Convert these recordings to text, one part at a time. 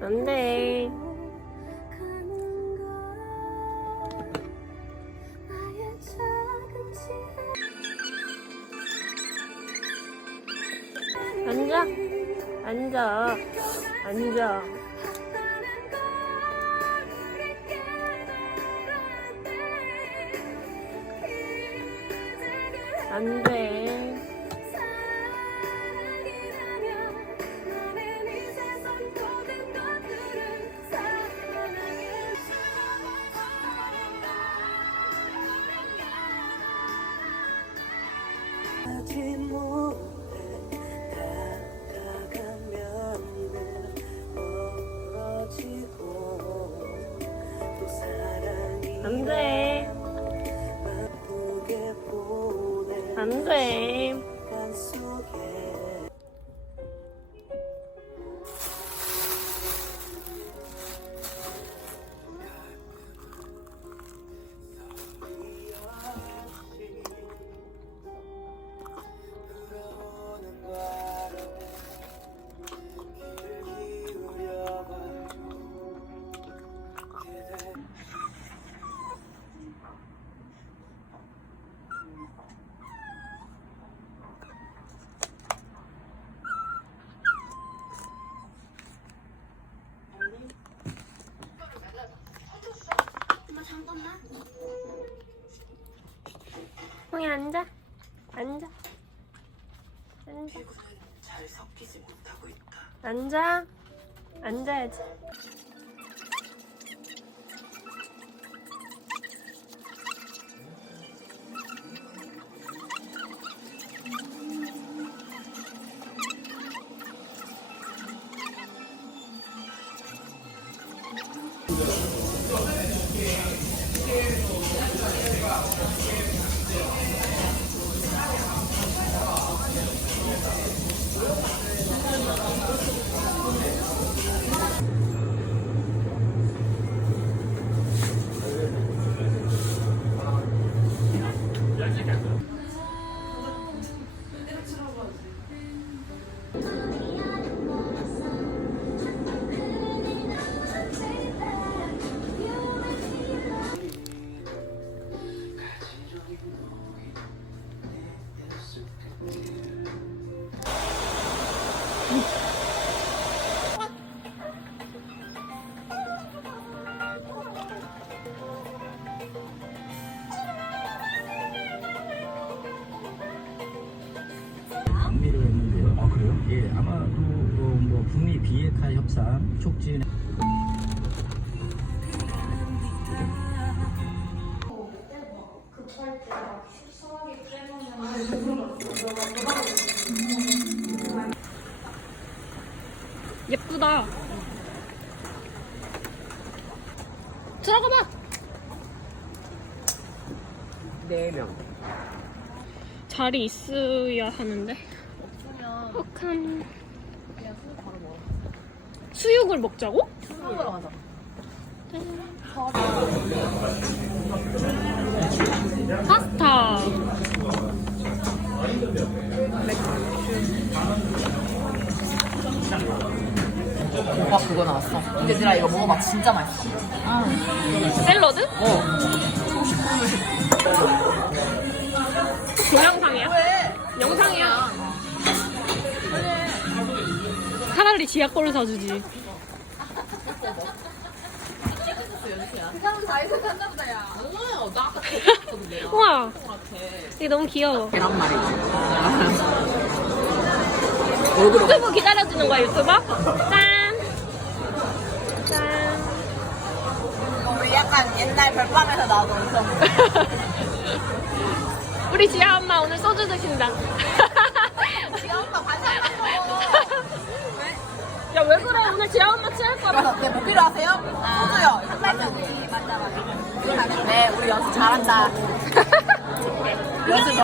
안돼. 앉아. 앉아. 앉아. 안 돼. 홍이 앉아. 앉아. 앉아. 앉아. 앉아야지. 예쁘다. 들어가 봐. 네 명. 자리 있어야 하는데. 없으면 혹한 그냥 술 바로 먹어. 수육을 먹자고? 술 먹으러 가자. 파스타. 오빠 그거 나왔어. 근데 얘들아 이거 먹어봐. 진짜 맛있어. 샐러드? 어. 동영상이야? 왜? 영상이야. 차라리 지하 거를 사주지. 어, 나 아까 그랬거든 내가. 우와. 이게 너무 귀여워. 계란말이. 얼굴 유튜브 기다려주는 거야, 유튜버? 짠! 짠! 약간 옛날 별밤에서 나오던 음성. 우리 지아 엄마 오늘 소주 드신다. 지아 엄마 반찬. 야, 왜 그래? 오늘 지아 엄마 취할 거라. 네, 뭐 필요하세요? 소주요. 한 달짜리. 맞아, 맞아. 네, 우리 연습 잘한다. 연습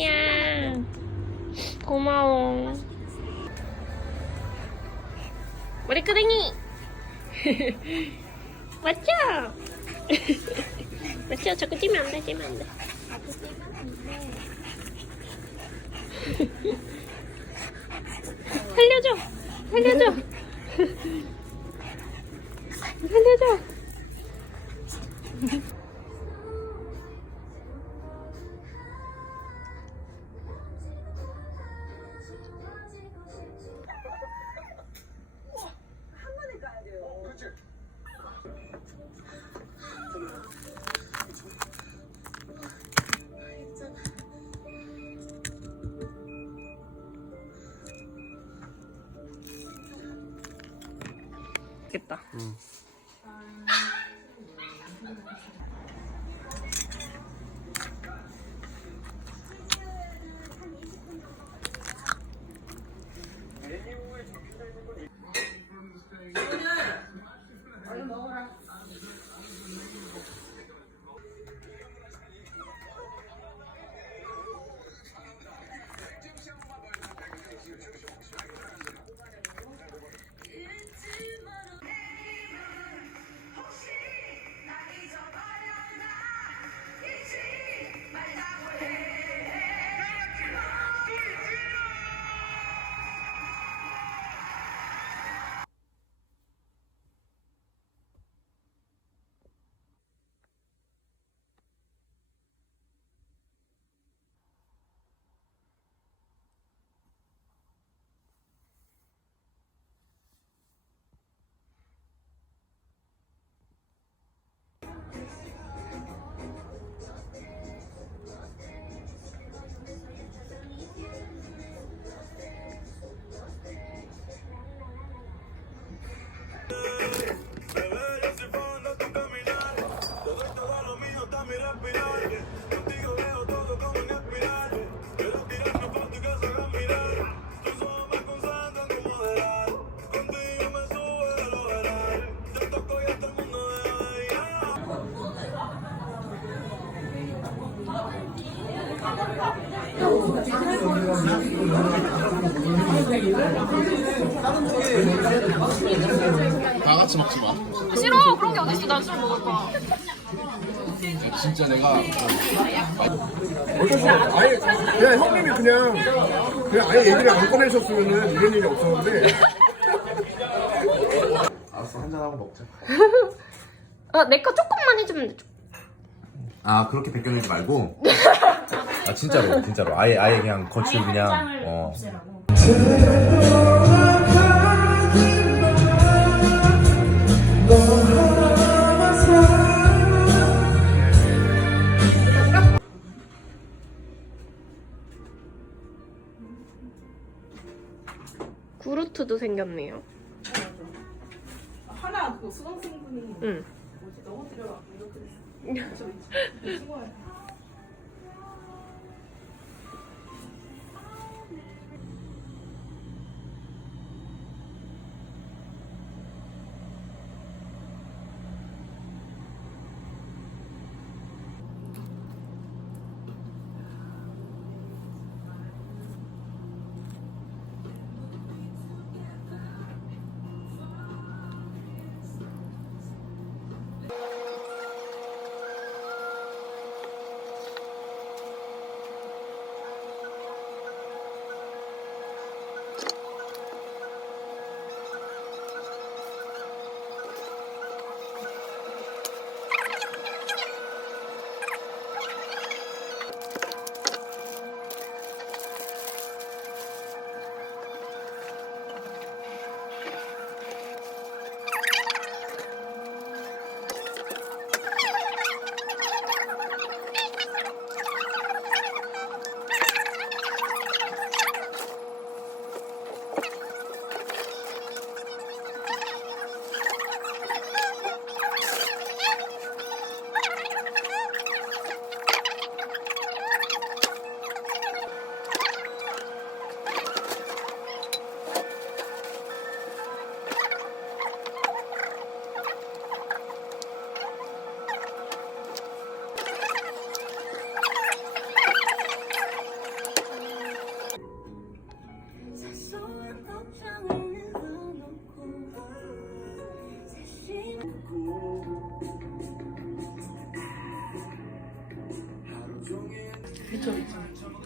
야 고마워. 머리끄댕이. 맞죠? 맞죠? 자꾸 뛰면 안 돼, 뛰면 안 돼. 살려줘! 살려줘! 살려줘! 싫어! 그런 게 어딨어. 난 술 먹을 거야. 진짜 내가 아예 그냥 형님이 그냥 그냥 아예 얘기를 안 꺼내셨으면은 이런 일이 없었는데 알았어 한잔 하고 먹자. 어, 내 거 조금만 해주면 돼. 아 그렇게 벗겨내지 말고 아 진짜로 진짜로 아예 아예 그냥 거칠 그냥 어 구루트도 생겼네요. 하나 그 수강생분이 응. 뭐지 넘어뜨려갖고 이렇게 됐어. 저친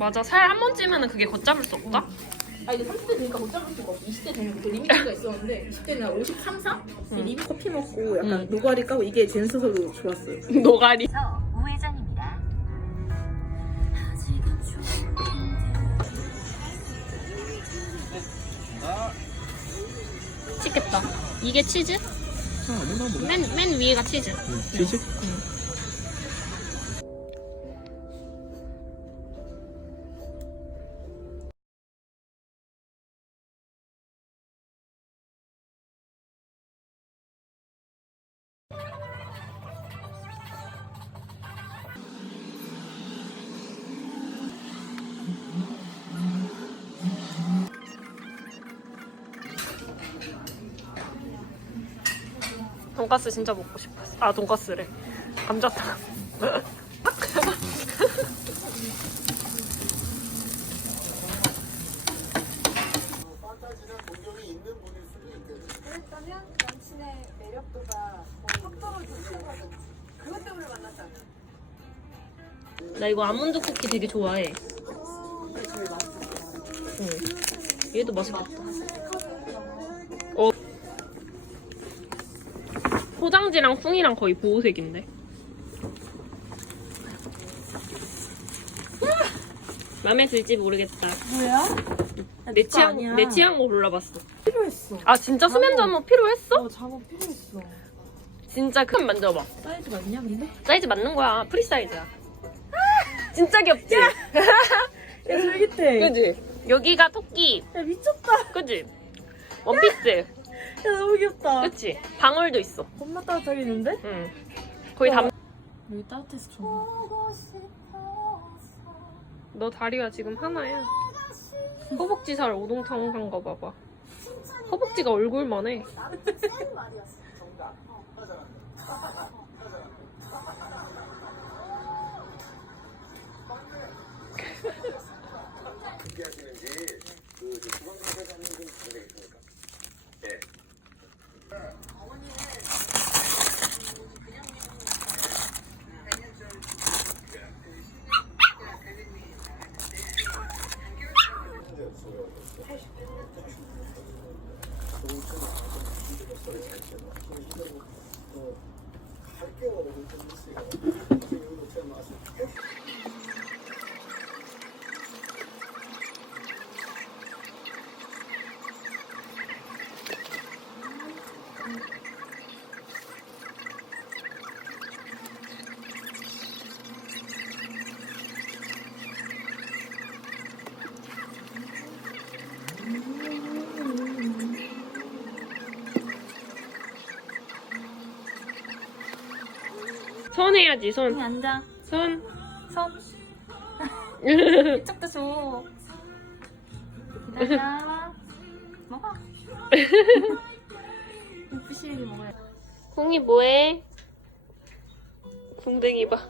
맞아 살 한 번 찌면은 그게 걷잡을 수 없다? 아 이제 30대 되니까 못 잡을 수가 없어. 20대 되면 그 리미트가 있었는데 20대는 53, 4? 리미 커피 먹고 약간 노가리 까고 이게 젠스서도 좋았어요. 노가리 우회전입니다. 맛있겠다 이게 치즈? 맨, 맨 위에가 치즈 치즈? 돈가스 진짜 먹고 싶었어 아 돈가스래 감자탕 그랬다면 남친의 매력도가 확 떨어지는 거죠. 그것 때문에 만났잖아. 나 이거 아몬드 쿠키 되게 좋아해 응. 얘도 맛있겠다 포장지랑 풍이랑 거의 보호색인데 마음에 들지 모르겠다 뭐야? 내 취향 아니야. 내 취향으로 골라봤어 필요했어. 아 진짜 수면 잠옷 필요했어? 어, 잠옷 필요했어. 진짜 큰 만져봐 사이즈가 있냐 근데? 사이즈 맞는 거야 프리 사이즈야 진짜 귀엽지? 야 솔깃해. 그지? 여기가 토끼 야 미쳤다. 그지? 원피스 야 너무 귀엽다. 그치? 방울도 있어 겁나 따뜻하겠는데? 응 거의 다 여기 따뜻해서 좋아. 너 다리가 지금 하나야. 허벅지 살 오동탕 한거 봐봐. 허벅지가 얼굴만 해. 손 해야지, 손. 앉아. 손. 손. 이쪽도 줘. 기다려. 먹어. 부시하게 먹어야 콩이 뭐해? 궁뎅이 봐.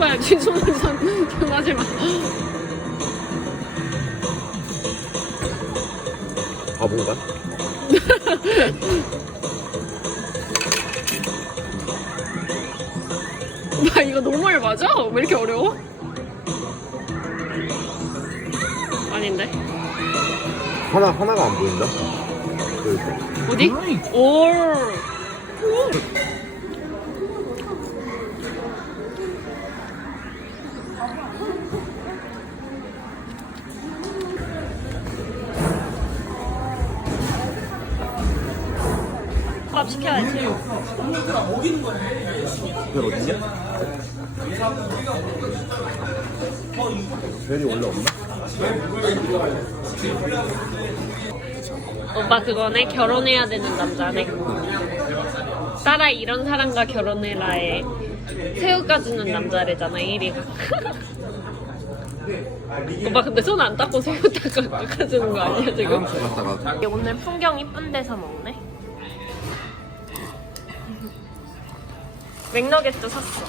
어봐야지. 손, 손, 손 하지 마. 아 뭔가? 나 이거 노멀 맞아? 왜 이렇게 어려워? 아닌데. 하나 하나가 안 보인다. 여기. 어디? 오. 볶 오빠 그거네 결혼해야 되는 남자네. 따라 이런 사람과 결혼해라에 새우 까주는 남자래잖아 1위가. 오빠 근데 손 안 닦고 새우 닦아 깎아주는 거 아니야 지금? 오늘 풍경 이쁜 데서 먹네. 맥너겟도 샀어.